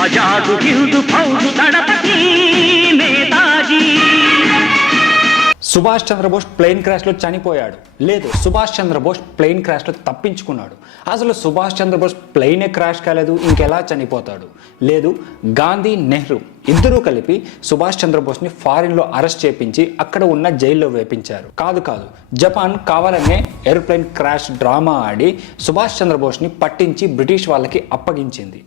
ఆజాదు హిందూ ఫౌజు దళపతి Netaji. Subhash Chandrabose plane క్రాష్లో చనిపోయాడు, లేదు Subhash Chandrabose plane క్రాష్లో తప్పించుకున్నాడు. అసలు సుభాష్ చంద్రబోస్ ప్లేనే క్రాష్ కాలేదు, ఇంకెలా చనిపోతాడు? లేదు, గాంధీ నెహ్రూ ఇద్దరూ కలిపి సుభాష్ చంద్రబోస్ని ఫారిన్లో అరెస్ట్ చేపించి అక్కడ ఉన్న జైల్లో వేపించారు. కాదు, జపాన్ కావాలనే ఏరోప్లేన్ క్రాష్ డ్రామా ఆడి సుభాష్ చంద్రబోస్ని పట్టించి బ్రిటిష్ వాళ్ళకి అప్పగించింది.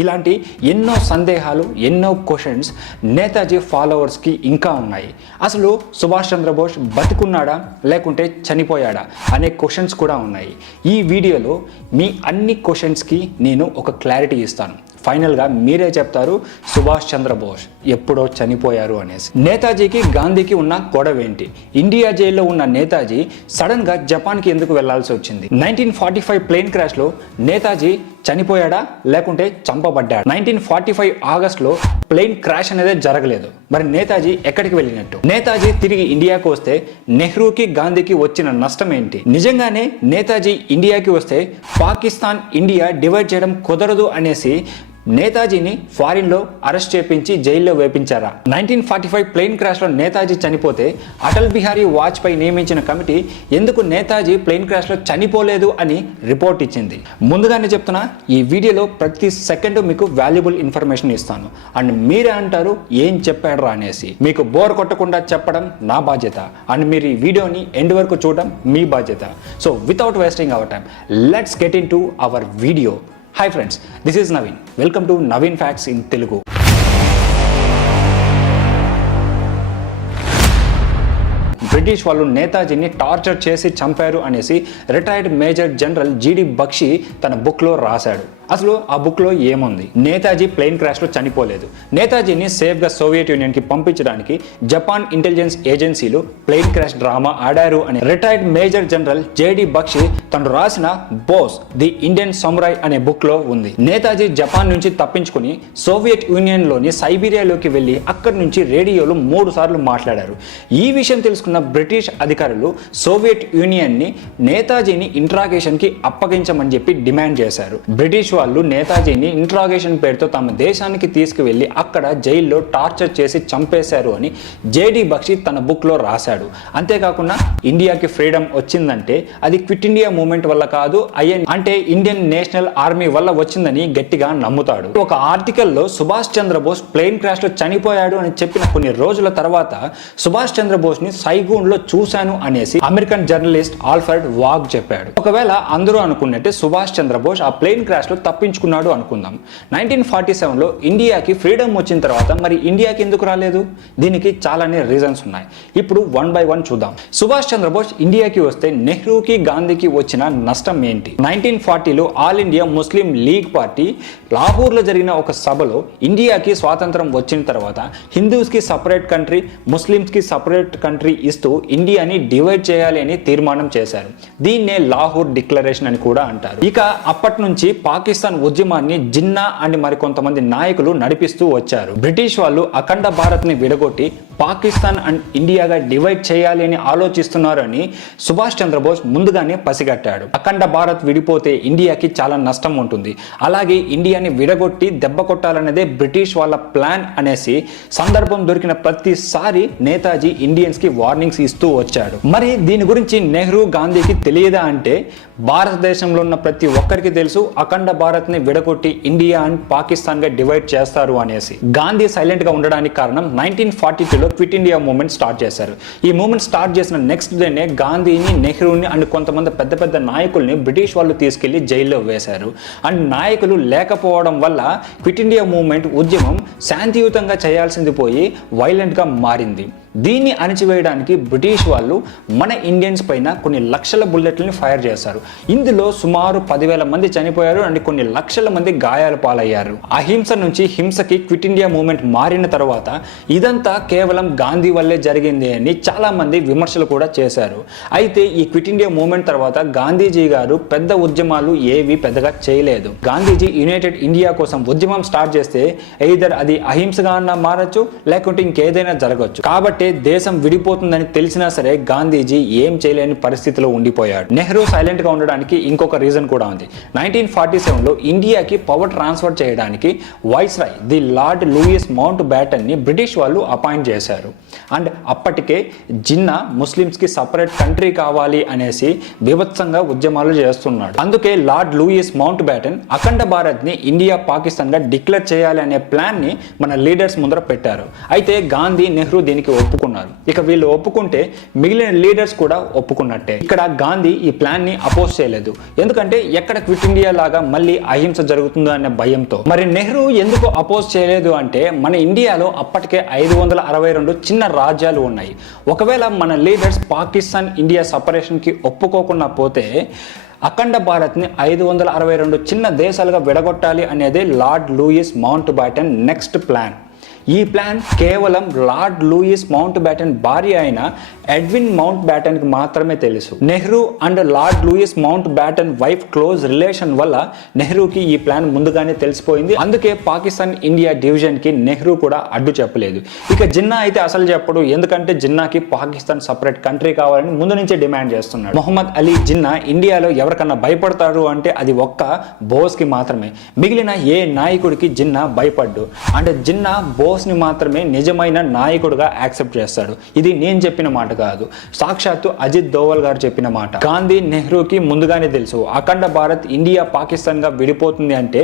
ఇలాంటి ఎన్నో సందేహాలు, ఎన్నో క్వశ్చన్స్ నేతాజీ ఫాలోవర్స్కి ఇంకా ఉన్నాయి. అసలు సుభాష్ చంద్రబోస్ బతికున్నాడా లేకుంటే చనిపోయాడా అనే క్వశ్చన్స్ కూడా ఉన్నాయి. ఈ వీడియోలో మీ అన్ని క్వశ్చన్స్కి నేను ఒక క్లారిటీ ఇస్తాను. ఫైనల్గా మీరే చెప్తారు సుభాష్ చంద్రబోస్ ఎప్పుడో చనిపోయారు అనేసి. నేతాజీకి గాంధీకి ఉన్న గొడవ ఏంటి? ఇండియా జైల్లో ఉన్న నేతాజీ సడన్గా జపాన్కి ఎందుకు వెళ్లాల్సి వచ్చింది? 1945 ప్లేన్ క్రాష్లో నేతాజీ చనిపోయాడా లేకుంటే చంపబడ్డాడా? 1945 ఆగస్టులో ప్లేన్ క్రాష్ అనేది జరగలేదు. మరి నేతాజీ ఎక్కడికి వెళ్ళినట్టు? నేతాజీ తిరిగి ఇండియాకు వస్తే నెహ్రూకి గాంధీకి వచ్చిన నష్టం ఏంటి? నిజంగానే నేతాజీ ఇండియాకి వస్తే పాకిస్తాన్ ఇండియా డివైడ్ చేయడం కుదరదు అనేసి నేతాజీని ఫారిన్లో అరెస్ట్ చేపించి జైల్లో వేపించారా? 1945 ప్లేన్ క్రాష్లో నేతాజీ చనిపోతే అటల్ బిహారీ వాజ్పేయి నియమించిన కమిటీ ఎందుకు నేతాజీ ప్లేన్ క్రాష్లో చనిపోలేదు అని రిపోర్ట్ ఇచ్చింది. ముందుగానే చెప్తున్నా, ఈ వీడియోలో ప్రతి సెకండ్ మీకు వాల్యుబుల్ ఇన్ఫర్మేషన్ ఇస్తాను. అండ్ మీరే అంటారు ఏం చెప్పాడు అనేసి. మీకు బోర్ కొట్టకుండా చెప్పడం నా బాధ్యత, అండ్ మీరు ఈ వీడియోని ఎండ్ వరకు చూడడం మీ బాధ్యత. So without wasting hour time, let's get in to our video. Hi friends, this is Naveen. Welcome to Naveen Facts in Telugu. British వాళ్ళు నేతాజీని టార్చర్ చేసి చంపారు అనేసి రిటైర్డ్ మేజర్ జనరల్ జీడి బక్షి తన బుక్లో రాశాడు. అసలు ఆ బుక్లో ఏముంది? నేతాజీ ప్లేన్ క్రాష్లో చనిపోలేదు. నేతాజీని సేఫ్గా సోవియట్ యూనియన్కి పంపించడానికి జపాన్ ఇంటెలిజెన్స్ ఏజెన్సీలు ప్లేన్ క్రాష్ డ్రామా ఆడారు అని retired major general JD Bakshi తను రాసిన బోస్ ది ఇండియన్ సమురాయ్ అనే బుక్లో ఉంది. నేతాజీ జపాన్ నుంచి తప్పించుకుని సోవియట్ యూనియన్లోని సైబీరియాలోకి వెళ్ళి అక్కడి నుంచి రేడియోలో 3 సార్లు మాట్లాడారు. ఈ విషయం తెలుసుకున్న బ్రిటిష్ అధికారులు సోవియట్ యూనియన్ని నేతాజీని ఇంట్రాగేషన్కి అప్పగించమని చెప్పి డిమాండ్ చేశారు. బ్రిటిష్ వాళ్ళు నేతాజీని ఇంట్రాగేషన్ పేరుతో తమ దేశానికి తీసుకువెళ్లి అక్కడ జైల్లో టార్చర్ చేసి చంపేశారు అని జేడి బక్షి తన బుక్లో రాశాడు. అంతేకాకుండా ఇండియాకి ఫ్రీడమ్ వచ్చిందంటే అది క్విట్ ఇండియా మూవ్మెంట్ వల్ల కాదు, అంటే ఇండియన్ నేషనల్ ఆర్మీ వల్ల వచ్చిందని గట్టిగా నమ్ముతాడు. ఒక ఆర్టికల్లో సుభాష్ చంద్రబోస్ ప్లేన్ క్రాష్లో చనిపోయాడు అని చెప్పిన కొన్ని రోజుల తర్వాత సుభాష్ చంద్రబోస్ ని సైగూన్లో చూశాను అనేసి అమెరికన్ జర్నలిస్ట్ ఆల్ఫ్రెడ్ వాగ్ చెప్పాడు. ఒకవేళ అందరూ అనుకున్నట్టే సుభాష్ చంద్రబోస్ ఆ ప్లేన్ క్రాష్లో తప్పించుకున్నాడు అనుకుందాం. 1947లో ఇండియాకి ఫ్రీడమ్ వచ్చిన తర్వాత మరి ఇండియాకి ఎందుకు రాలేదు? దీనికి చాలానే రీజన్స్ ఉన్నాయి. ఇప్పుడు 1 by 1 చూద్దాం. సుభాష్ చంద్రబోస్ ఇండియాకి వస్తే నెహ్రూకి గాంధీకి వచ్చిన నష్టం ఏంటి? 1940లో all India Muslim League party లాహోర్లో జరిగిన ఒక సభలో ఇండియాకి స్వాతంత్రం వచ్చిన తర్వాత హిందూస్కి సపరేట్ కంట్రీ, ముస్లిమ్స్కి సపరేట్ కంట్రీ ఇస్తూ ఇండియాని డివైడ్ చేయాలి అని తీర్మానం చేశారు. దీన్నే లాహోర్ డిక్లరేషన్ అని కూడా అంటారు. ఇక అప్పటి నుంచి పాకిస్తాన్ ఉద్యమాన్ని జిన్నా అని మరికొంతమంది నాయకులు నడిపిస్తూ వచ్చారు. బ్రిటిష్ వాళ్ళు అఖండ భారత్ ని విడగొట్టి పాకిస్తాన్ అండ్ ఇండియాగా డివైడ్ చేయాలి అని ఆలోచిస్తున్నారని సుభాష్ చంద్రబోస్ ముందుగానే పసిగట్టాడు. అఖండ భారత్ విడిపోతే ఇండియాకి చాలా నష్టం ఉంటుంది, అలాగే ఇండియాని విడగొట్టి దెబ్బ కొట్టాలన్నదే బ్రిటిష్ వాళ్ళ ప్లాన్ అనేసి సందర్భం దొరికిన ప్రతిసారి నేతాజీ ఇండియన్స్ కి వార్నింగ్స్ ఇస్తూ వచ్చాడు. మరి దీని గురించి నెహ్రూ గాంధీకి తెలియదా అంటే భారతదేశంలో ఉన్న ప్రతి ఒక్కరికి తెలుసు అఖండ భారత్ ని విడగొట్టి ఇండియా అండ్ పాకిస్తాన్ గా డివైడ్ చేస్తారు అనేసి. గాంధీ సైలెంట్ గా ఉండడానికి కారణం 1942లో క్విట్ ఇండియా మూవ్మెంట్ స్టార్ట్ చేశారు. ఈ మూవ్మెంట్ స్టార్ట్ చేసిన నెక్స్ట్ డేనే గాంధీని, నెహ్రూని అండ్ కొంతమంది పెద్ద పెద్ద నాయకుల్ని బ్రిటిష్ వాళ్ళు తీసుకెళ్లి జైల్లో వేశారు. అండ్ నాయకులు లేకపోవడం వల్ల క్విట్ ఇండియా మూవ్మెంట్ ఉద్యమం శాంతియుతంగా చేయాల్సింది పోయి వైలెంట్ గా మారింది. దీన్ని అణిచివేయడానికి బ్రిటిష్ వాళ్ళు మన ఇండియన్స్ పైన కొన్ని లక్షల బుల్లెట్లని ఫైర్ చేశారు. ఇందులో సుమారు 10,000 మంది చనిపోయారు అండ్ కొన్ని లక్షల మంది గాయాల పాలయ్యారు. అహింస నుంచి హింసకి క్విట్ ఇండియా మూవ్మెంట్ మారిన తర్వాత ఇదంతా కేవలం గాంధీ వల్లే జరిగింది అని చాలా మంది విమర్శలు కూడా చేశారు. అయితే ఈ క్విట్ ఇండియా మూవ్మెంట్ తర్వాత గాంధీజీ గారు పెద్ద ఉద్యమాలు ఏవి పెద్దగా చేయలేదు. గాంధీజీ యునైటెడ్ ఇండియా కోసం ఉద్యమం స్టార్ట్ చేస్తే ఎయిదర్ అది అహింసగా మారచ్చు లేకుంటే ఇంకేదైనా జరగచ్చు. కాబట్టి దేశం విడిపోతుందని తెలిసినా సరే గాంధీజీ ఏం చేయలేని పరిస్థితిలో ఉండిపోయాడు. నెహ్రూ సైలెంట్ గా ఉండడానికి ఇంకొక రీజన్ కూడా ఉంది. 1947లో ఇండియాకి పవర్ ట్రాన్స్ఫర్ చేయడానికి viceroy the Lord Louis Mountbatten ని బ్రిటిష్ వాళ్ళు అపాయింట్ చేశారు. అండ్ అప్పటికే జిన్నా ముస్లిమ్స్కి సపరేట్ కంట్రీ కావాలి అనేసి బీభత్సంగా ఉద్యమాలు చేస్తున్నాడు. అందుకే లార్డ్ లూయిస్ మౌంట్ బ్యాటన్ అఖండ భారత్ని ఇండియా పాకిస్తాన్గా డిక్లేర్ చేయాలి అనే ప్లాన్ని మన లీడర్స్ ముందర పెట్టారు. అయితే గాంధీ, నెహ్రూ దీనికి ఒప్పుకున్నారు. ఇక వీళ్ళు ఒప్పుకుంటే మిగిలిన లీడర్స్ కూడా ఒప్పుకున్నట్టే. ఇక్కడ గాంధీ ఈ ప్లాన్ని అపోజ్ చేయలేదు. ఎందుకంటే ఎక్కడ క్విట్ ఇండియా లాగా మళ్ళీ అహింస జరుగుతుందో అనే భయంతో. మరి నెహ్రూ ఎందుకు అపోజ్ చేయలేదు అంటే మన ఇండియాలో అప్పటికే 562 చిన్న రాజ్యాలు ఉన్నాయి. ఒకవేళ మన లీడర్స్ పాకిస్తాన్, ఇండియా సపరేషన్కి ఒప్పుకోకుండా పోతే అఖండ భారత్ని 562 చిన్న దేశాలుగా విడగొట్టాలి అనేది Lord Louis Mountbatten next plan. ఈ ప్లాన్ కేవలం లార్డ్ లూయిస్ మౌంట్ బ్యాటన్ భార్య అయిన ఎడ్విన్ మౌంట్ బ్యాటన్ కి మాత్రమే తెలుసు. Nehru and Lord Louis Mountbatten wife close relation వల్ల నెహ్రూకి ఈ ప్లాన్ ముందుగానే తెలిసిపోయింది. అందుకే పాకిస్తాన్, ఇండియా డివిజన్ కి నెహ్రూ కూడా అడ్డు చెప్పలేదు. ఇక జిన్నా అయితే అసలు చెప్పడు. ఎందుకంటే జిన్నాకి పాకిస్తాన్ సపరేట్ కంట్రీ కావాలని ముందు నుంచే డిమాండ్ చేస్తున్నాడు. మొహమ్మద్ అలీ జిన్నా ఇండియాలో ఎవరికన్నా భయపడతాడు అంటే అది ఒక్క బోస్ కి మాత్రమే. మిగిలిన ఏ నాయకుడికి జిన్నా భయపడ్డు. అంటే జిన్నా బోస్ ని మాత్రమే నిజమైన నాయకుడిగా యాక్సెప్ట్ చేస్తాడు. ఇది నేను చెప్పిన మాట కాదు, సాక్షాత్తు అజిత్ దోవల్ గారు చెప్పిన మాట. గాంధీ, నెహ్రూకి ముందుగానే తెలుసు అఖండ భారత్ ఇండియా పాకిస్తాన్ గా విడిపోతుంది అంటే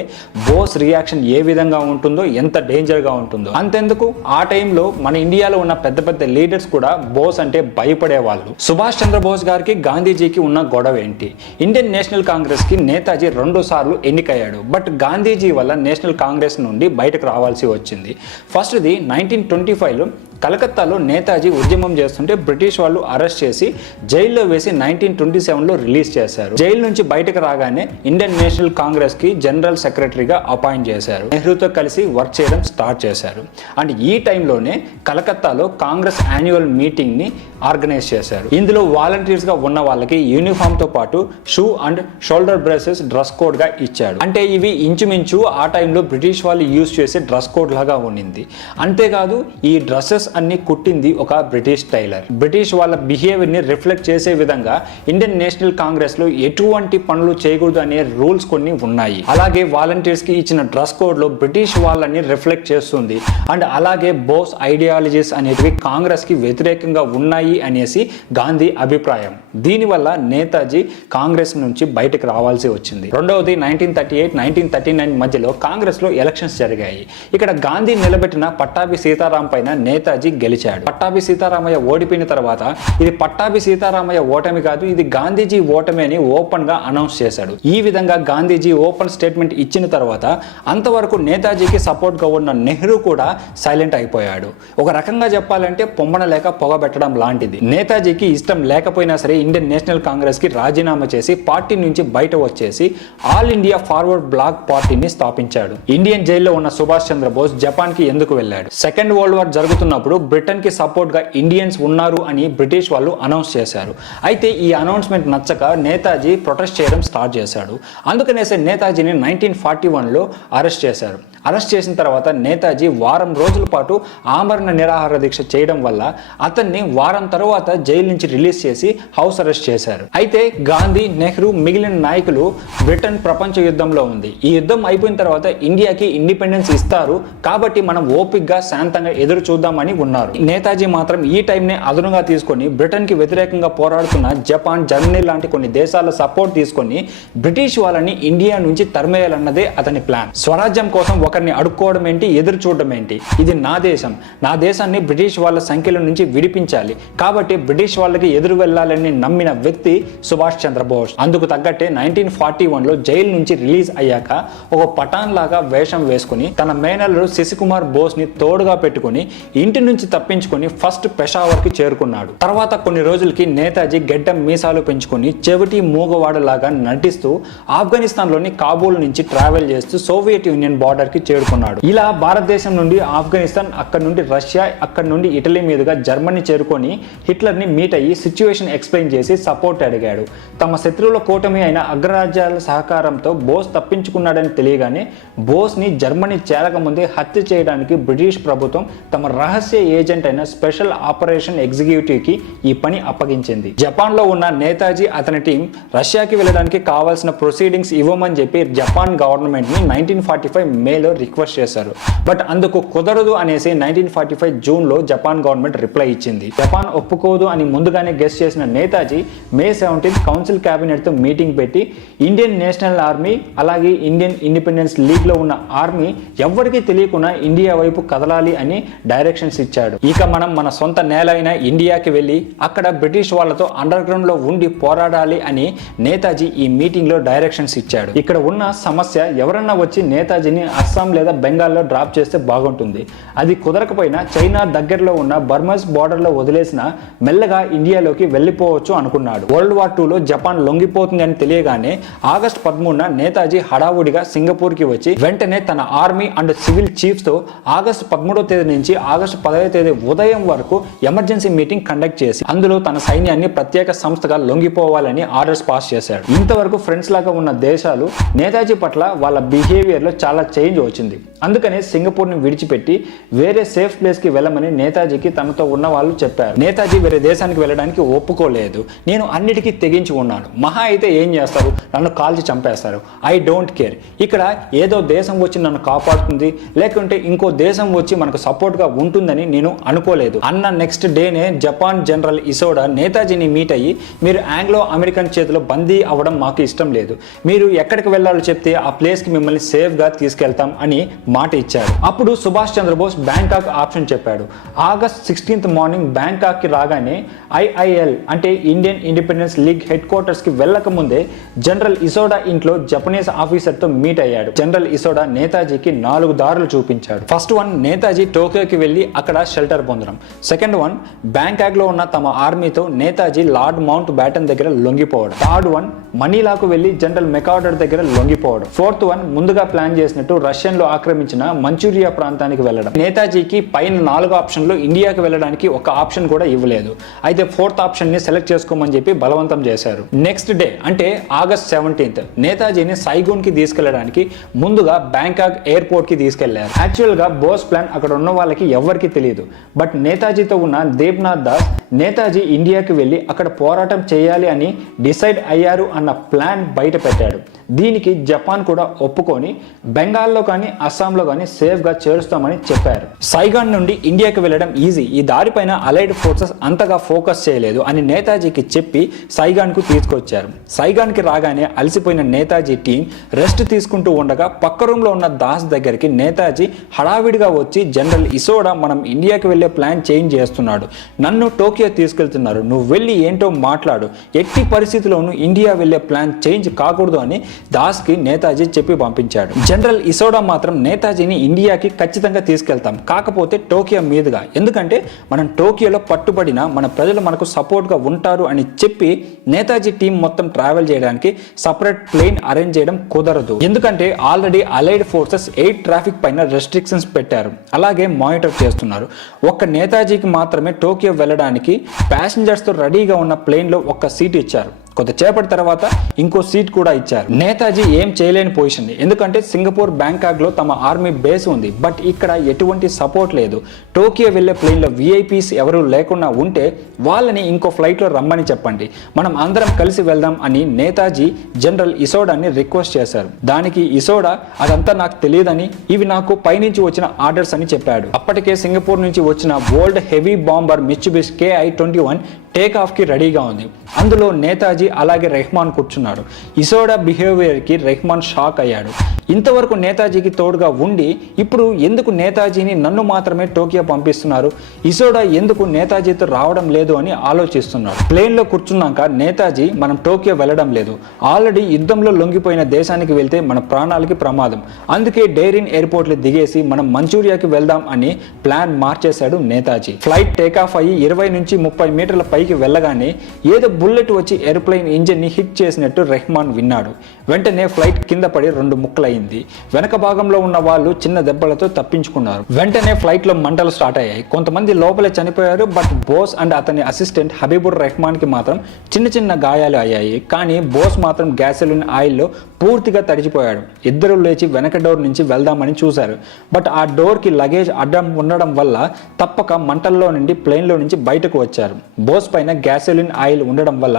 బోస్ రియాక్షన్ ఏ విధంగా ఉంటుందో, ఎంత డేంజర్ గా ఉంటుందో. అంతెందుకు ఆ టైంలో మన ఇండియాలో ఉన్న పెద్ద పెద్ద లీడర్స్ కూడా బోస్ అంటే భయపడేవాళ్ళు. సుభాష్ చంద్రబోస్ గారికి గాంధీజీకి ఉన్న గొడవ ఏంటి? ఇండియన్ నేషనల్ కాంగ్రెస్ కి నేతాజీ 2 సార్లు ఎన్నికయ్యాడు. బట్ గాంధీజీ వల్ల నేషనల్ కాంగ్రెస్ నుండి బయటకు రావాల్సి వచ్చింది. ఫస్ట్ది 1925లో కలకత్తాలో నేతాజీ ఉద్యమం చేస్తుంటే బ్రిటిష్ వాళ్ళు అరెస్ట్ చేసి జైల్లో వేసి 1927లో రిలీజ్ చేశారు. జైలు నుంచి బయటకు రాగానే ఇండియన్ నేషనల్ కాంగ్రెస్ కి జనరల్ సెక్రటరీగా అపాయింట్ చేశారు. నెహ్రూతో కలిసి వర్క్ చేయడం స్టార్ట్ చేశారు. అండ్ ఈ టైంలోనే కలకత్తాలో కాంగ్రెస్ యాన్యువల్ మీటింగ్ ని ఆర్గనైజ్ చేశారు. ఇందులో వాలంటీర్స్ గా ఉన్న వాళ్ళకి యూనిఫామ్ తో పాటు shoe and shoulder braces dress code గా ఇచ్చాడు. అంటే ఇవి ఇంచుమించు ఆ టైంలో బ్రిటిష్ వాళ్ళు యూజ్ చేసే డ్రెస్ కోడ్ లాగా ఉండింది. అంతేకాదు ఈ డ్రెస్సెస్ అన్ని కుట్టింది ఒక బ్రిటిష్ టైలర్. బ్రిటిష్ వాళ్ళ బిహేవియర్ ని రిఫ్లెక్ట్ చేసే విధంగా ఇండియన్ నేషనల్ కాంగ్రెస్ లో ఎటువంటి పనులు చేయకూడదు అనే రూల్స్ కొన్ని ఉన్నాయి. అలాగే వాలంటీర్స్ కి ఇచ్చిన డ్రెస్ కోడ్ లో బ్రిటిష్ వాళ్ళని రిఫ్లెక్ట్ చేస్తుంది. అండ్ అలాగే బోస్ ఐడియాలజీస్ అనేటివి కాంగ్రెస్ కి వ్యతిరేకంగా ఉన్నాయి అనేసి గాంధీ అభిప్రాయం. దీనివల్ల నేతాజీ కాంగ్రెస్ నుంచి బయటకు రావాల్సి వచ్చింది. రెండవది 1938-1939 మధ్యలో కాంగ్రెస్ లో ఎలక్షన్స్ జరిగాయి. ఇక్కడ గాంధీ నిలబెట్టిన పట్టాభి సీతారాం పైన నేతాజీ గెలిచాడు. పట్టాభి సీతారామయ్య ఓడిపోయిన తర్వాత ఇది పట్టాభి సీతారామయ్య ఓటమి కాదు, ఇది గాంధీజీ ఓటమి అని ఓపెన్ గా అనౌన్స్ చేశాడు. ఈ విధంగా గాంధీజీ ఓపెన్ స్టేట్మెంట్ ఇచ్చిన తర్వాత అంతవరకు నేతాజీకి సపోర్ట్ గా ఉన్న నెహ్రూ కూడా సైలెంట్ అయిపోయాడు. ఒక రకంగా చెప్పాలంటే పొమ్మన లేక పొగబెట్టడం లాంటిది. నేతాజీకి ఇష్టం లేకపోయినా సరే ఇండియన్ నేషనల్ కాంగ్రెస్ కి రాజీనామా చేసి పార్టీ నుంచి బయట వచ్చేసి ఆల్ ఇండియా ఫార్వర్డ్ బ్లాక్ పార్టీని స్థాపించాడు. ఇండియన్ జైల్లో ఉన్న సుభాష్ చంద్రబోస్ జపాన్ కి ఎందుకు వెళ్ళాడు? సెకండ్ వరల్డ్ వార్ జరుగుతున్నప్పుడు బ్రిటన్ కి సపోర్ట్ గా ఇండియన్స్ ఉన్నారు అని బ్రిటిష్ వాళ్ళు అనౌన్స్ చేశారు. అయితే ఈ అనౌన్స్మెంట్ నచ్చక నేతాజీ ప్రొటెస్ట్ చేయడం స్టార్ట్ చేశాడు. అందుకనేసే నేతాజీని 1941లో అరెస్ట్ చేశారు. అరెస్ట్ చేసిన తర్వాత నేతాజీ వారం రోజుల పాటు ఆమరణ నిరాహార దీక్ష చేయడం వల్ల అతన్ని వారం తర్వాత జైలు నుంచి రిలీజ్ చేసి హౌస్ అరెస్ట్ చేశారు. అయితే గాంధీ, నెహ్రూ మిగిలిన నాయకులు బ్రిటన్ ప్రపంచ యుద్ధంలో ఉంది, ఈ యుద్ధం అయిపోయిన తర్వాత ఇండియాకి ఇండిపెండెన్స్ ఇస్తారు కాబట్టి మనం ఓపిక్గా శాంతంగా ఎదురు చూద్దామని ఉన్నారు. నేతాజీ మాత్రం ఈ టైంని అదనుగా తీసుకొని బ్రిటన్ కి వ్యతిరేకంగా పోరాడుతున్న జపాన్, జర్మనీ లాంటి కొన్ని దేశాల సపోర్ట్ తీసుకొని బ్రిటిష్ వాళ్ళని ఇండియా నుంచి తరిమేయాలన్నదే అతని ప్లాన్. స్వరాజ్యం కోసం ఒకరిని అడుక్కోవడం ఏంటి, ఎదురు చూడడం ఏంటి? ఇది నా దేశం, నా దేశాన్ని బ్రిటిష్ వాళ్ళ సంఖ్యల నుంచి విడిపించాలి కాబట్టి బ్రిటిష్ వాళ్ళకి ఎదురు వెళ్ళాలని నమ్మిన వ్యక్తి సుభాష్ చంద్రబోస్. అందుకు తగ్గట్టే 1941లో జైలు నుంచి రిలీజ్ అయ్యాక ఒక పఠాన్ లాగా వేషం వేసుకుని తన మేనల్లుడు శశికుమార్ బోస్ ని తోడుగా పెట్టుకుని ఇంటి నుంచి తప్పించుకొని ఫస్ట్ పెషావర్ కి చేరుకున్నాడు. తర్వాత కొన్ని రోజులకి నేతాజీ గెడ్డం మీసాలు పెంచుకొని చెవిటి మూగవాడలాగా నటిస్తూ ఆఫ్ఘనిస్తాన్ లోని కాబూల్ నుంచి ట్రావెల్ చేస్తూ సోవియట్ యూనియన్ బార్డర్ కి ఇండియాకి చేరుకున్నాడు. ఇలా భారతదేశం నుండి ఆఫ్ఘనిస్తాన్, అక్కడ నుండి రష్యా, అక్కడ నుండి ఇటలీ మీదుగా జర్మనీ చేరుకొని హిట్లర్ని మీట్ అయ్యి సిచ్యువేషన్ ఎక్స్ప్లెయిన్ చేసి సపోర్ట్ అడిగాడు. తమ శత్రువుల కూటమి అయిన అగ్రరాజ్యాల సహకారంతో బోస్ తప్పించుకున్నాడని తెలియగానే బోస్ని జర్మనీ చేరకముందే హత్య చేయడానికి బ్రిటిష్ ప్రభుత్వం తమ రహస్య ఏజెంట్ అయిన స్పెషల్ ఆపరేషన్ ఎగ్జిక్యూటివ్కి ఈ పని అప్పగించింది. జపాన్లో ఉన్న నేతాజీ అతని టీం రష్యాకి వెళ్ళడానికి కావాల్సిన ప్రొసీడింగ్స్ ఇవ్వమని చెప్పి జపాన్ గవర్నమెంట్ని 1945 మేలో రిక్వెస్ట్ చేశారు. బట్ అందుకు కుదరదు అనేసి 1945 జూన్లో జపాన్ గవర్నమెంట్ రిప్లై ఇచ్చింది. జపాన్ ఒప్పుకోదు అని ముందుగానే గెస్ చేసిన నేతాజీ మే 17 కౌన్సిల్ క్యాబినెట్తో మీటింగ్ పెట్టి ఇండియన్ నేషనల్ ఆర్మీ అలాగే ఇండియన్ ఇండిపెండెన్స్ లీగ్లో ఉన్న ఆర్మీ ఎవ్వరికీ తెలియకుండా ఇండియా వైపు కదలాలి అని డైరెక్షన్స్ ఇచ్చాడు. ఇక మనం మన సొంత నేల అయిన ఇండియాకి వెళ్ళి అక్కడ బ్రిటిష్ వాళ్ళతో అండర్ గ్రౌండ్ లో ఉండి పోరాడాలి అని నేతాజీ ఈ మీటింగ్ లో డైరెక్షన్స్ ఇచ్చాడు. ఇక్కడ ఉన్న సమస్య, ఎవరన్నా వచ్చి నేతాజీని అస్సాం లేదా బెంగాల్లో డ్రాప్ చేస్తే బాగుంటుంది. అది కుదరకపోయినా చైనా దగ్గరలో ఉన్న బర్మస్ బార్డర్ లో వదిలేసిన మెల్లగా ఇండియాలోకి వెళ్ళిపోవచ్చు అనుకున్నాడు. వరల్డ్ వార్ 2లో జపాన్ లొంగిపోతుంది అని తెలియగానే ఆగస్టు 13న నేతాజీ హడావుడిగా సింగపూర్ కి వచ్చి వెంటనే తన ఆర్మీ అండ్ సివిల్ చీఫ్స్ తో ఆగస్టు 13వ తేదీ నుంచి ఆగస్టు 10వ తేదీ ఉదయం వరకు ఎమర్జెన్సీ మీటింగ్ కండక్ట్ చేసి అందులో తన సైన్యాన్ని ప్రత్యేక సంస్థగా లొంగిపోవాలని ఆర్డర్స్ పాస్ చేశాడు. ఇంతవరకు ఫ్రెండ్స్ లాగా ఉన్న దేశాలు నేతాజీ పట్ల వాళ్ళ బిహేవియర్ లో చాలా చేంజ్ వచ్చింది. అందుకనే సింగపూర్ ని విడిచిపెట్టి వేరే సేఫ్ ప్లేస్ కి వెళ్ళమని నేతాజీకి తనతో ఉన్న వాళ్ళు చెప్పారు. నేతాజీ వేరే దేశానికి వెళ్ళడానికి ఒప్పుకోలేదు. నేను అన్నిటికీ తెగించి ఉన్నాను, మహా అయితే ఏం చేస్తారు, నన్ను కాల్చి చంపేస్తారు, ఐ డోంట్ కేర్. ఇక్కడ ఏదో దేశం వచ్చి నన్ను కాపాడుతుంది లేకుంటే ఇంకో దేశం వచ్చి మనకు సపోర్ట్ గా ఉంటుందని నేను అనుకోలేదు అన్న నెక్స్ట్ డేనే జపాన్ జనరల్ ఇసోడా నేతాజీని మీట్ అయ్యి, మీరు ఆంగ్లో అమెరికన్ చేతిలో బందీ అవ్వడం మాకు ఇష్టం లేదు, మీరు ఎక్కడికి వెళ్ళాలో చెప్తే ఆ ప్లేస్ కి మిమ్మల్ని సేఫ్ గా తీసుకెళ్తాం అని మాట ఇచ్చారు. అప్పుడు సుభాష్ చంద్రబోస్ బ్యాంకాక్ ఆప్షన్ చెప్పాడు. ఆగస్ట్ 16th మార్నింగ్ బ్యాంకాక్ కి రాగానే ఐఐఎల్ అంటే Indian independence league head quarters కి వెళ్ళక ముందే జనరల్ ఇసోడా ఇంట్లో జపనీస్ ఆఫీసర్ తో మీట్ అయ్యాడు. జనరల్ ఇసోడా నేతాజీకి 4 దారులు చూపించాడు. ఫస్ట్ వన్, నేతాజీ టోక్యోకి వెళ్ళి అక్కడ షెల్టర్ పొందడం. సెకండ్ వన్, బ్యాంకాక్ లో ఉన్న తమ ఆర్మీతో నేతాజీ లార్డ్ మౌంట్ బ్యాటన్ దగ్గర లొంగిపోవడం. థర్డ్ వన్, మనీలాకు వెళ్లి జనరల్ మెకార్డర్ దగ్గర లొంగిపోవడం. ఫోర్త్ వన్, ముందుగా ప్లాన్ చేసినట్టు రష్యన్లు ఆక్రమించిన మంచూరియా ప్రాంతానికి వెళ్ళడం. నేతాజీకి పైన 4 ఆప్షన్లు ఇండియాకి వెళ్ళడానికి ఒక ఆప్షన్ కూడా ఇవ్వలేదు. అయితే ఫోర్త్ ఆప్షన్ ని సెలెక్ట్ చేసుకోమని చెప్పి బలవంతం చేశారు. నెక్స్ట్ డే అంటే ఆగస్ట్ 17th నేతాజీని సైగూన్ కి తీసుకెళ్లడానికి ముందుగా బ్యాంకాక్ ఎయిర్పోర్ట్ కి తీసుకెళ్లారు. యాక్చువల్ గా బోస్ ప్లాన్ అక్కడ ఉన్న వాళ్ళకి ఎవరికి తెలియదు. బట్ నేతాజీతో ఉన్న దేబ్నాథ్ దాస్ నేతాజీ ఇండియాకి వెళ్ళి అక్కడ పోరాటం చేయాలి అని డిసైడ్ అయ్యారు అన్న ప్లాన్ బయట పెట్టాడు. దీనికి జపాన్ కూడా ఒప్పుకొని బెంగాల్లో కానీ అస్సాంలో కానీ సేఫ్ గా చేరుస్తామని చెప్పారు. సైగాన్ నుండి ఇండియాకి వెళ్ళడం ఈజీ, ఈ దారిపైన అలైడ్ ఫోర్సెస్ అంతగా ఫోకస్ చేయలేదు అని నేతాజీకి చెప్పి సైగాన్ కు తీసుకొచ్చారు. సైగాన్ కి రాగానే అలసిపోయిన నేతాజీ టీం రెస్ట్ తీసుకుంటూ ఉండగా పక్క రూమ్ లో ఉన్న దాస్ దగ్గరికి నేతాజీ హడావిడిగా వచ్చి, జనరల్ ఇసోడా మనం ఇండియాకి వెళ్లే ప్లాన్ చేంజ్ చేస్తున్నాడు, నన్ను టోక్యో తీసుకెళ్తున్నారు, నువ్వు వెళ్ళి ఏంటో మాట్లాడు, ఎట్టి పరిస్థితుల్లోనూ ఇండియా వెళ్లే ప్లాన్ చేంజ్ కాకూడదు అని దాస్ కి నేతాజీ చెప్పి పంపించాడు. జనరల్ ఇసోడా మాత్రం నేతాజీని ఇండియాకి ఖచ్చితంగా తీసుకెళ్తాం, కాకపోతే టోక్యో మీదుగా, ఎందుకంటే మనం టోక్యోలో పట్టుబడిన మన ప్రజలు మనకు సపోర్ట్ గా ఉంటారు అని చెప్పి నేతాజీ టీం మొత్తం ట్రావెల్ చేయడానికి సపరేట్ ప్లేన్ అరేంజ్ చేయడం కుదరదు. ఎందుకంటే already allied forces air traffic పైన రెస్ట్రిక్షన్స్ పెట్టారు, అలాగే మానిటర్ చేస్తున్నారు. ఒక్క నేతాజీకి మాత్రమే టోక్యో వెళ్ళడానికి ప్యాసింజర్స్ తో రెడీగా ఉన్న ప్లేన్ లో ఒక్క సీట్ ఇచ్చారు. కొద్దిసేపటి తర్వాత ఇంకో సీట్ కూడా ఇచ్చారు. నేతాజీ ఏం చేయలేని పొజిషన్, ఎందుకంటే సింగపూర్ బ్యాంకాక్ లో తమ ఆర్మీ బేస్ ఉంది. బట్ ఇక్కడ ఎటువంటి సపోర్ట్ లేదు. టోక్యో వెళ్లే ప్లేన్ లో విఐపీస్ ఎవరు లేకుండా ఉంటే వాళ్ళని ఇంకో ఫ్లైట్ లో రమ్మని చెప్పండి, మనం అందరం కలిసి వెళ్దాం అని నేతాజీ జనరల్ ఇసోడాని రిక్వెస్ట్ చేశారు. దానికి ఇసోడా అదంతా నాకు తెలియదని, ఇవి నాకు పైనుంచి వచ్చిన ఆర్డర్స్ అని చెప్పాడు. అప్పటికే సింగపూర్ నుంచి వచ్చిన world heavy bomber Mitsubishi KI-21 take off కి రెడీగా ఉంది. అందులో నేతాజీ అలాగే రెహమాన్ కూర్చున్నాడు. ఇసోడా బిహేవియర్ కి రెహమాన్ షాక్ అయ్యాడు. ఇంతవరకు నేతాజీకి తోడుగా ఉండి ఇప్పుడు ఎందుకు నేతాజీని నన్ను మాత్రమే టోక్యో పంపిస్తున్నారు, ఇసోడా ఎందుకు నేతాజీతో రావడం లేదు అని ఆలోచిస్తున్నాడు. ప్లేన్ లో కూర్చున్నాక నేతాజీ మనం టోక్యో వెళ్ళడం లేదు, ఆల్రెడీ యుద్ధంలో లొంగిపోయిన దేశానికి వెళ్తే మన ప్రాణాలకి ప్రమాదం, అందుకే డైరిన్ ఎయిర్పోర్ట్ లో దిగేసి మనం మంచూరియాకి వెళ్దాం అని ప్లాన్ మార్చేశాడు నేతాజీ. ఫ్లైట్ టేక్ ఆఫ్ అయ్యి 20 నుంచి 30 మీటర్ల పైకి వెళ్ళగానే ఏదో బుల్లెట్ వచ్చి ఎయిర్ప్లేన్ ఇంజిన్ ని హిట్ చేసినట్టు రెహమాన్ విన్నాడు. వెంటనే ఫ్లైట్ కింద పడి 2 ముక్కలైంది. చనిపోయింది. వెనక భాగంలో ఉన్న వాళ్ళు చిన్న దెబ్బలతో తప్పించుకున్నారు. వెంటనే ఫ్లైట్ లో మంటలు స్టార్ట్ అయ్యాయి. కొంతమంది లోపలే చనిపోయారు. బట్ బోస్ అండ్ అతని అసిస్టెంట్ హబీబుర్ రెహమాన్ కి మాత్రం చిన్న చిన్న గాయాలు అయ్యాయి. కానీ బోస్ మాత్రం గ్యాసోలిన్ ఆయిల్లో పూర్తిగా తడిచిపోయాడు. ఇద్దరు లేచి వెనక డోర్ నుంచి వెళ్దామని చూశారు. బట్ ఆ డోర్ కి లగేజ్ అడ్డం ఉండడం వల్ల తప్పక మంటల్లో నుండి ప్లేన్ లో నుంచి బయటకు వచ్చారు. బోస్ పైన గ్యాసోలిన్ ఆయిల్ ఉండడం వల్ల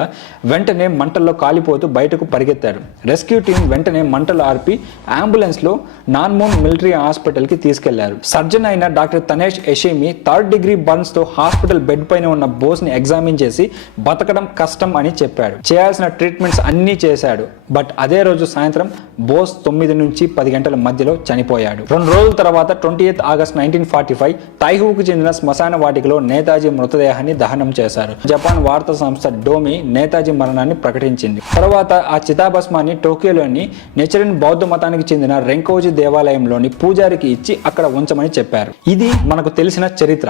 వెంటనే మంటల్లో కాలిపోతూ బయటకు పరిగెత్తాడు. రెస్క్యూ టీం వెంటనే మంటలు ఆర్పి అంబులెన్స్ లో నాన్మూన్ మిలిటరీ హాస్పిటల్ కి తీసుకెళ్లారు. సర్జన్ అయిన డాక్టర్ తనేష్ ఎషేమి 3rd డిగ్రీ బర్న్స్ తో హాస్పిటల్ బెడ్ పైన ఉన్న బోస్ ని ఎగ్జామిన్ చేసి బతకడం కష్టం అని చెప్పాడు. చేయాల్సిన ట్రీట్మెంట్స్ అన్ని చేశాడు. బట్ అదే రోజు సాయంత్రం బోస్ 9 నుంచి 10 గంటల మధ్యలో చనిపోయాడు. 2 రోజుల తర్వాత 28 ఆగస్ట్ 1945 తైహూకు చెందిన శ్మశాన వాటికలో నేతాజీ మృతదేహాన్ని దహనం చేశారు. జపాన్ వార్తా సంస్థ డోమి నేతాజీ మరణాన్ని ప్రకటించింది. తర్వాత ఆ చితాభస్మాన్ని టోక్యోలోని నెచరిన్ బౌద్ధ మతానికి చెందిన రెంకోజీ దేవాలయంలోని పూజారికి ఇచ్చి అక్కడ ఉంచమని చెప్పారు. ఇది మనకు తెలిసిన చరిత్ర.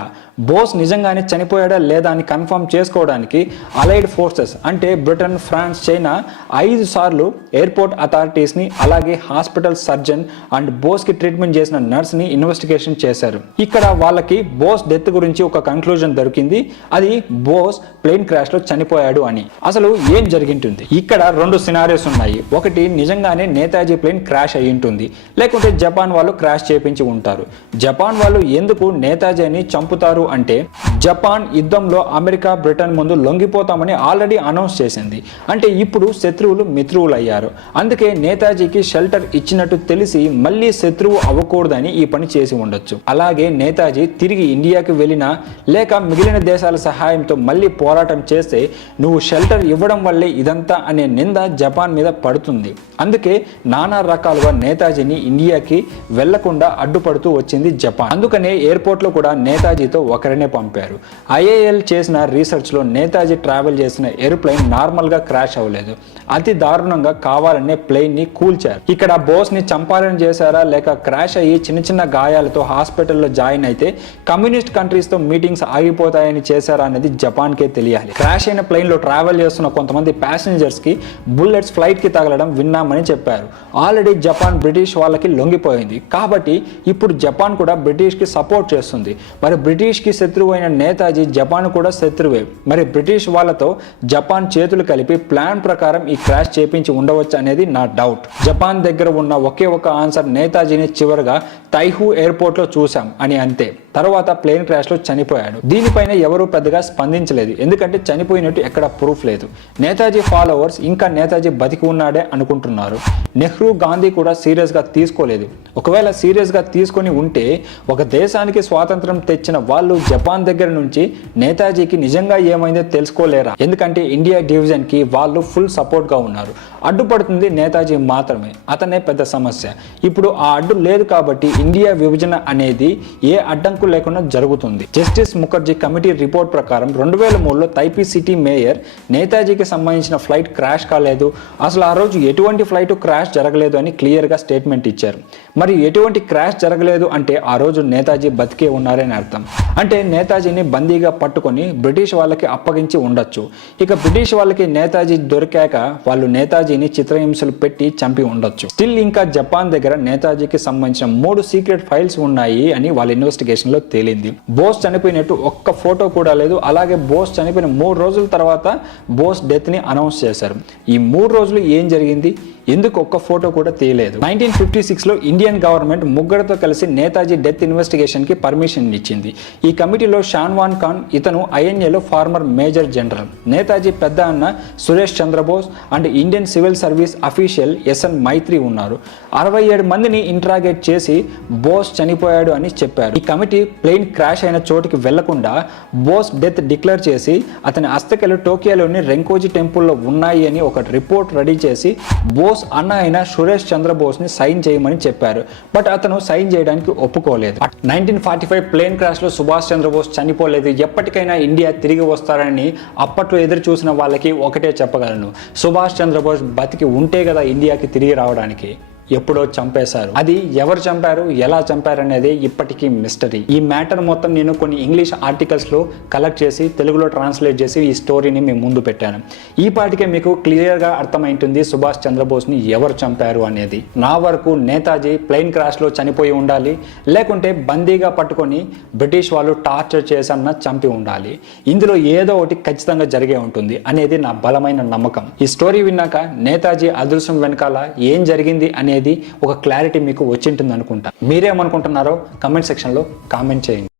బోస్ నిజంగానే చనిపోయాడా లేదా అని కన్ఫర్మ్ చేసుకోవడానికి అలైడ్ ఫోర్సెస్ అంటే బ్రిటన్, ఫ్రాన్స్, చైనా 5 సార్లు ఎయిర్పోర్ట్ అథారిటీస్ ని అలాగే హాస్పిటల్ సర్జన్ అండ్ బోస్ కి ట్రీట్మెంట్ చేసిన నర్స్ ని ఇన్వెస్టిగేషన్ చేశారు. ఇక్కడ వాళ్ళకి బోస్ డెత్ గురించి ఒక కంక్లూజన్ దొరికింది. అది బోస్ ప్లేన్ క్రాష్ లో చనిపోయాడు అని. అసలు ఏం జరిగింటుంది? ఇక్కడ 2 సినారియోస్ ఉన్నాయి. ఒకటి నిజంగానే నేతాజీ ప్లేన్ క్రాష్ అయి ఉంటుంది, లేకుంటే జపాన్ వాళ్ళు క్రాష్ చేపించి ఉంటారు. జపాన్ వాళ్ళు ఎందుకు నేతాజీని చంపుతారు అంటే జపాన్ యుద్ధంలో అమెరికా, బ్రిటన్ ముందు లొంగిపోతామని ఆల్రెడీ అనౌన్స్ చేసింది. అంటే ఇప్పుడు శత్రువులు మిత్రువులు అయ్యారు. అందుకే నేతాజీకి షెల్టర్ ఇచ్చినట్టు తెలిసి మళ్ళీ శత్రువు అవ్వకూడదని ఈ పని చేసి ఉండొచ్చు. అలాగే నేతాజీ తిరిగి ఇండియాకి వెళ్ళినా లేక మిగిలిన దేశాల సహాయంతో మళ్ళీ పోరాటం చేస్తే నువ్వు షెల్టర్ ఇవ్వడం వల్లే ఇదంతా అనే నింద జపాన్ మీద పడుతుంది. అందుకే నానా రకాలుగా నేతాజీని ఇండియాకి వెళ్లకుండా అడ్డుపడుతూ వచ్చింది జపాన్. అందుకనే ఎయిర్పోర్ట్ లో కూడా నేతాజీతో ఒకరినే పంపారు. ఐఏఎల్ చేసిన రీసెర్చ్ లో నేతాజీ ట్రావెల్ చేసిన ఎయిర్ప్లేన్ నార్మల్ గా క్రాష్ అవ్వలేదు. అతి దారుణంగా కావాలనే ప్లేన్ ని కూల్చారు. ఇక్కడ బోస్ ని చంపాలని చేశారా లేక క్రాష్ అయ్యి చిన్న చిన్న గాయాలతో హాస్పిటల్లో జాయిన్ అయితే కమ్యూనిస్ట్ కంట్రీస్ తో మీటింగ్స్ ఆగిపోతాయని చేశారా అనేది జపాన్ కే తెలియాలి. క్రాష్ అయిన ప్లేన్ లో ట్రావెల్ చేస్తున్న కొంతమంది ప్యాసింజర్స్ కి బుల్లెట్స్ ఫ్లైట్ కి తగలడం విన్నామని చెప్పారు. ఆల్రెడీ జపాన్ బ్రిటిష్ వాళ్ళకి లొంగిపోయింది కాబట్టి ఇప్పుడు జపాన్ కూడా బ్రిటిష్ కి సపోర్ట్ చేస్తుంది. మరి బ్రిటిష్ కి శత్రువు అయిన నేతాజీ జపాన్ కూడా శత్రువే. మరి బ్రిటిష్ వాళ్ళతో జపాన్ చేతులు కలిపి ప్లాన్ ప్రకారం ఈ క్రాష్ చేపించి ఉండవచ్చు అనేది నా డౌట్. జపాన్ దగ్గర ఉన్న ఒకే ఒక ఆన్సర్ నేతాజీని చివరిగా తైహూ ఎయిర్పోర్ట్ లో చూసాం అని అంతే. తర్వాత ప్లేన్ క్రాష్ లో చనిపోయాడు. దీనిపైన ఎవరు పెద్దగా స్పందించలేదు. ఎందుకంటే చనిపోయినట్టు ఎక్కడ ప్రూఫ్ లేదు. నేతాజీ ఫాలోవర్స్ ఇంకా నేతాజీ బతికి ఉన్నాడే అనుకుంటున్నారు. నెహ్రూ, గాంధీ కూడా సీరియస్ గా తీసుకోలేదు. ఒకవేళ సీరియస్ గా తీసుకొని ఉంటే ఒక దేశానికి స్వాతంత్రం తెచ్చిన వాళ్ళు జపాన్ దగ్గర నుంచి నేతాజీకి నిజంగా ఏమైందో తెలుసుకోలేరా? ఎందుకంటే ఇండియా డివిజన్ కి వాళ్ళు ఫుల్ సపోర్ట్ గా ఉన్నారు. అడ్డుపడుతుంది నేతాజీ మాత్రమే. అతనే పెద్ద సమస్య. ఇప్పుడు ఆ అడ్డు లేదు కాబట్టి ఇండియా విభజన అనేది ఏ అడ్డంకు లేకుండా జరుగుతుంది. జస్టిస్ ముఖర్జీ కమిటీ రిపోర్ట్ ప్రకారం 2003లో తైపీ సిటీ మేయర్ నేతాజీకి సంబంధించిన ఫ్లైట్ క్రాష్ కాలేదు, అసలు ఆ రోజు ఎటువంటి ఫ్లైట్ క్రాష్ జరగలేదు అని క్లియర్ గా స్టేట్మెంట్ ఇచ్చారు. మరి ఎటువంటి క్రాష్ జరగలేదు అంటే ఆ రోజు నేతాజీ బతికే ఉన్నారని అర్థం. అంటే నేతాజీని బందీగా పట్టుకొని బ్రిటిష్ వాళ్ళకి అప్పగించి ఉండొచ్చు. ఇక బ్రిటిష్ వాళ్ళకి నేతాజీ దొరికాక వాళ్ళు నేతాజీని చిత్రహింసలు పెట్టి చంపి ఉండొచ్చు. స్టిల్ ఇంకా జపాన్ దగ్గర నేతాజీకి సంబంధించిన 3 సీక్రెట్ ఫైల్స్ ఉన్నాయి అని వాళ్ళ ఇన్వెస్టిగేషన్ లో తేలింది. బోస్ చనిపోయినట్టు ఒక్క ఫోటో కూడా లేదు. అలాగే బోస్ చనిపోయిన 3 రోజుల తర్వాత బోస్ డెత్ ని అనౌన్స్ చేశారు. ఈ 3 రోజులు ఏం జరిగింది? ఎందుకు ఒక్క ఫోటో కూడా తీయలేదు? 1956లో ఇండియన్ గవర్నమెంట్ ముగ్గురితో కలిసి నేతాజీ డెత్ ఇన్వెస్టిగేషన్ కి పర్మిషన్ ఇచ్చింది. ఈ కమిటీలో షాన్వాన్ ఖాన్, ఇతను ఐఎన్ఏలో ఫార్మర్ మేజర్ జనరల్. నేతాజీ పెద్ద అన్న Suresh Chandrabose and Indian civil service official S N Maitra ఉన్నారు. 67 మందిని ఇంట్రాగేట్ చేసి బోస్ చనిపోయాడు అని చెప్పారు. ఈ కమిటీ ప్లేన్ క్రాష్ అయిన చోటుకి వెళ్లకుండా బోస్ డెత్ డిక్లేర్ చేసి అతని అస్థికలు టోక్యోలోని రెంకోజీ టెంపుల్లో ఉన్నాయి అని ఒక రిపోర్ట్ రెడీ చేసి బోస్ అన్న అయిన సురేష్ చంద్రబోస్ ని సైన్ చేయమని చెప్పారు. బట్ అతను సైన్ చేయడానికి ఒప్పుకోలేదు. 1945 ప్లేన్ క్రాష్ లో సుభాష్ చంద్రబోస్ చనిపోలేదు, ఎప్పటికైనా ఇండియా తిరిగి వస్తారని అప్పట్లో ఎదురు చూసిన వాళ్ళకి ఒకటే చెప్పగలను, సుభాష్ చంద్రబోస్ బతికి ఉంటే కదా ఇండియాకి తిరిగి రావడానికి. ఎప్పుడో చంపేశారు. అది ఎవరు చంపారు, ఎలా చంపారు అనేది ఇప్పటికీ మిస్టరీ. ఈ మ్యాటర్ మొత్తం నేను కొన్ని ఇంగ్లీష్ ఆర్టికల్స్ లో కలెక్ట్ చేసి తెలుగులో ట్రాన్స్లేట్ చేసి ఈ స్టోరీని మేము ముందు పెట్టాను. ఈ పాటికే మీకు క్లియర్ గా అర్థమైంటుంది సుభాష్ చంద్రబోస్ ని ఎవరు చంపారు అనేది. నా వరకు నేతాజీ ప్లేన్ క్రాష్ లో చనిపోయి ఉండాలి, లేకుంటే బందీగా పట్టుకొని బ్రిటిష్ వాళ్ళు టార్చర్ చేసన్నా చంపి ఉండాలి. ఇందులో ఏదో ఒకటి ఖచ్చితంగా జరిగే ఉంటుంది అనేది నా బలమైన నమ్మకం. ఈ స్టోరీ విన్నాక నేతాజీ అదృశ్యం వెనకాల ఏం జరిగింది అనేది ఒక క్లారిటీ మీకు వచ్చింటుంది అనుకుంటా. మీరేమనుకుంటున్నారో కమెంట్ సెక్షన్లో కామెంట్ చేయండి.